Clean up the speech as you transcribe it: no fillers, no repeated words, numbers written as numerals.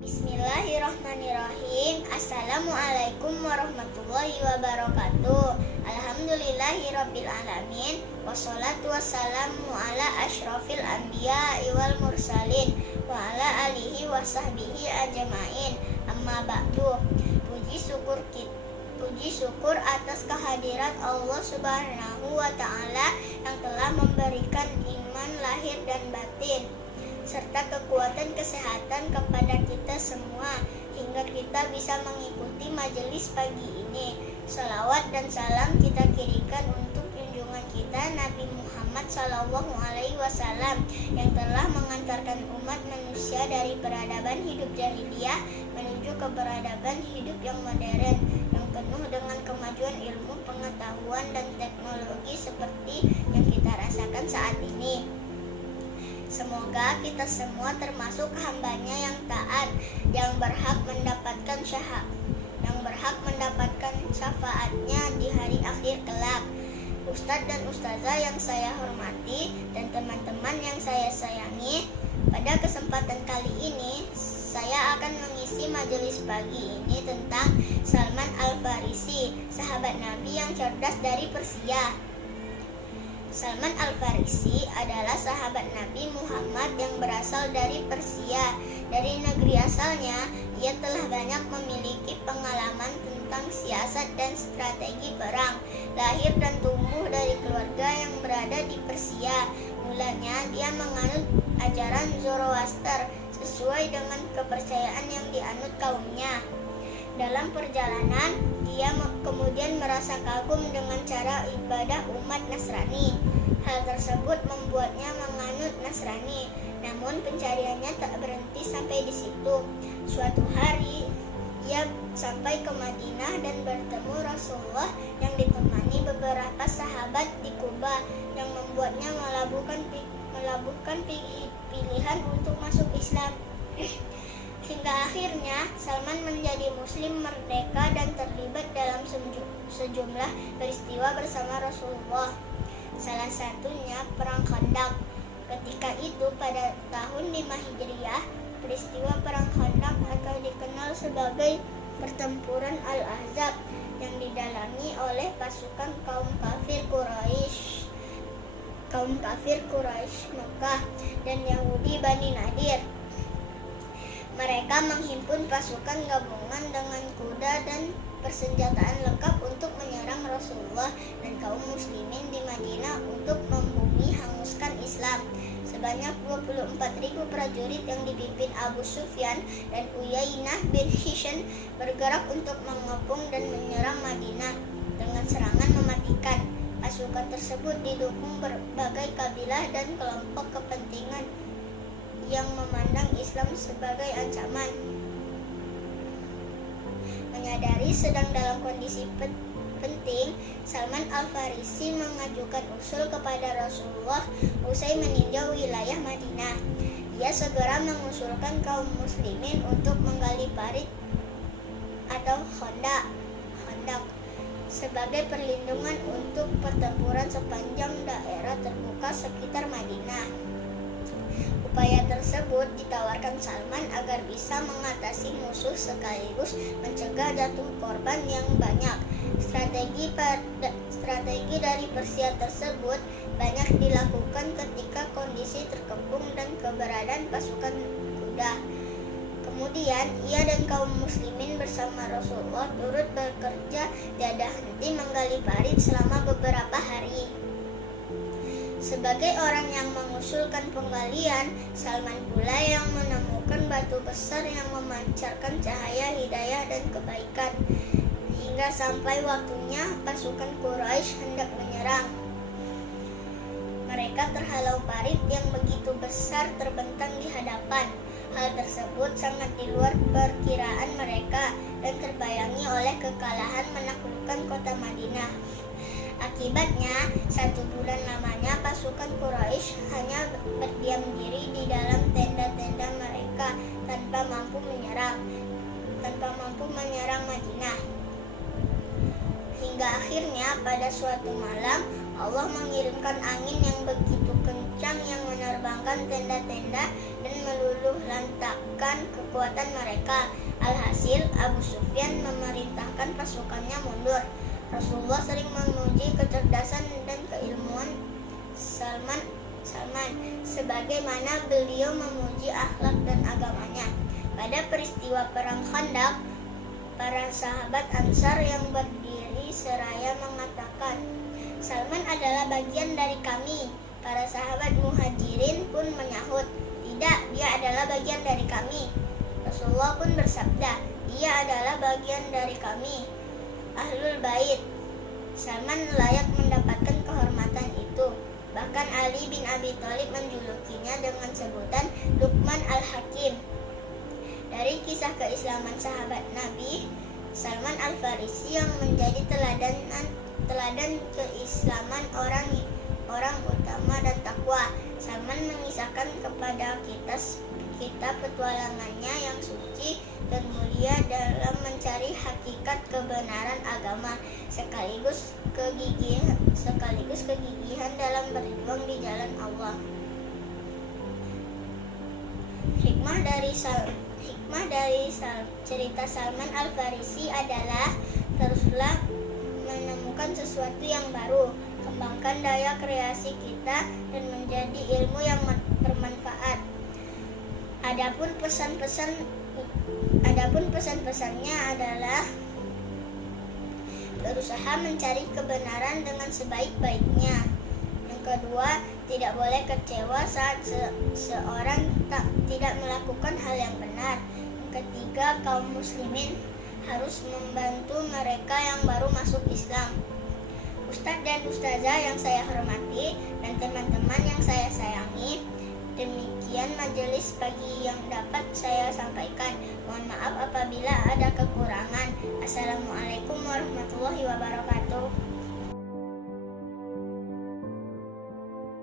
Bismillahirrahmanirrahim. Assalamualaikum warahmatullahi wabarakatuh. Alhamdulillahirabbil alamin. Wassalatu wassalamu ala asyrafil anbiya'i wal mursalin wa ala alihi wa sahbihi ajmain. Amma ba'du. Puji syukur atas kehadiran Allah Subhanahu wa taala yang telah memberikan iman lahir dan batin serta kekuatan kesehatan kepada kita semua hingga kita bisa mengikuti majelis pagi ini. Salawat dan salam kita kirimkan untuk junjungan kita Nabi Muhammad SAW yang telah mengantarkan umat manusia dari peradaban hidup jahiliyah menuju ke peradaban hidup yang modern yang penuh dengan kemajuan ilmu, pengetahuan, dan teknologi seperti yang kita rasakan saat ini. Semoga kita semua termasuk hambanya yang taat, yang berhak mendapatkan syafaatnya di hari akhir kelak. Ustadz dan ustazah yang saya hormati dan teman-teman yang saya sayangi, pada kesempatan kali ini saya akan mengisi majelis pagi ini tentang Salman Al-Farisi, sahabat Nabi yang cerdas dari Persia. Salman Al-Farisi adalah sahabat Nabi Muhammad yang berasal dari Persia. Dari negeri asalnya, ia telah banyak memiliki pengalaman tentang siasat dan strategi perang. Lahir dan tumbuh dari keluarga yang berada di Persia. Mulanya dia menganut ajaran Zoroaster sesuai dengan kepercayaan yang dianut kaumnya. Dalam perjalanan, dia kemudian merasa kagum dengan cara ibadah umat Nasrani. Hal tersebut membuatnya menganut Nasrani. Namun pencariannya tak berhenti sampai di situ. Suatu hari, ia sampai ke Madinah dan bertemu Rasulullah yang ditemani beberapa sahabat di Kuba yang membuatnya melabuhkan pilihan untuk masuk Islam. Hingga akhirnya Salman menjadi muslim merdeka dan terlibat dalam sejumlah peristiwa bersama Rasulullah. Salah satunya perang Khandaq. Ketika itu pada tahun 5 Hijriah, peristiwa perang Khandaq atau dikenal sebagai pertempuran Al-Ahzab yang didalangi oleh pasukan kaum kafir Quraisy Mekah dan Yahudi Bani Nadir. Mereka menghimpun pasukan gabungan dengan kuda dan persenjataan lengkap untuk menyerang Rasulullah dan kaum muslimin di Madinah untuk membumi hanguskan Islam. Sebanyak 24.000 prajurit yang dipimpin Abu Sufyan dan Uyainah bin Hisn bergerak untuk mengepung dan menyerang Madinah dengan serangan mematikan. Pasukan tersebut didukung berbagai kabilah dan kelompok kepentingan yang memandang Islam sebagai ancaman. Menyadari sedang dalam kondisi penting, Salman Al-Farisi mengajukan usul kepada Rasulullah usai meninjau wilayah Madinah. Ia segera mengusulkan kaum muslimin untuk menggali parit atau Khandaq sebagai perlindungan untuk pertempuran sepanjang daerah terbuka sekitar Madinah. Upaya tersebut ditawarkan Salman agar bisa mengatasi musuh sekaligus mencegah jatuh korban yang banyak. Strategi dari Persia tersebut banyak dilakukan ketika kondisi terkepung dan keberadaan pasukan kuda. Kemudian ia dan kaum muslimin bersama Rasulullah turut bekerja tiada henti menggali parit selama beberapa hari. Sebagai orang yang mengusulkan penggalian, Salman pula yang menemukan batu besar yang memancarkan cahaya hidayah dan kebaikan. Hingga sampai waktunya pasukan Quraisy hendak menyerang. Mereka terhalau parit yang begitu besar terbentang di hadapan. Hal tersebut sangat di luar perkiraan mereka dan terbayangi oleh kekalahan menaklukkan kota Madinah. Akibatnya, 1 bulan lamanya pasukan Quraisy hanya berdiam diri di dalam tenda-tenda mereka tanpa mampu menyerang Madinah. Hingga akhirnya pada suatu malam Allah mengirimkan angin yang begitu kencang yang menerbangkan tenda-tenda dan meluluh lantakkan kekuatan mereka. Alhasil, Abu Sufyan memerintahkan pasukannya mundur. Rasulullah sering memuji kecerdasan dan keilmuan Salman, sebagaimana beliau memuji akhlak dan agamanya. Pada peristiwa Perang Khandaq, para sahabat Ansar yang berdiri seraya mengatakan, "Salman adalah bagian dari kami." Para sahabat Muhajirin pun menyahut, "Tidak, dia adalah bagian dari kami." Rasulullah pun bersabda, "Dia adalah bagian dari kami, Ahlul Bait." Salman layak mendapatkan kehormatan itu. Bahkan Ali bin Abi Thalib menjulukinya dengan sebutan Luqman Al-Hakim. Dari kisah keislaman sahabat Nabi, Salman Al-Farisi yang menjadi teladan keislaman orang utama dan takwa. Salman mengisahkan kepada kita petualangannya yang suci dan mulia dalam mencari hakikat kebenaran agama, sekaligus kegigihan dalam berjuang di jalan Allah. Hikmah dari cerita Salman Al-Farisi adalah teruslah menemukan sesuatu yang baru, kembangkan daya kreasi kita dan menjadi ilmu yang bermanfaat. Adapun pesan-pesannya adalah berusaha mencari kebenaran dengan sebaik-baiknya. Yang kedua, tidak boleh kecewa saat seorang tidak melakukan hal yang benar. Yang ketiga, kaum muslimin harus membantu mereka yang baru masuk Islam. Ustadz dan ustazah yang saya hormati dan teman-teman yang saya sayangi, demikian majelis pagi yang dapat saya sampaikan. Mohon maaf apabila ada kekurangan. Assalamualaikum warahmatullahi wabarakatuh.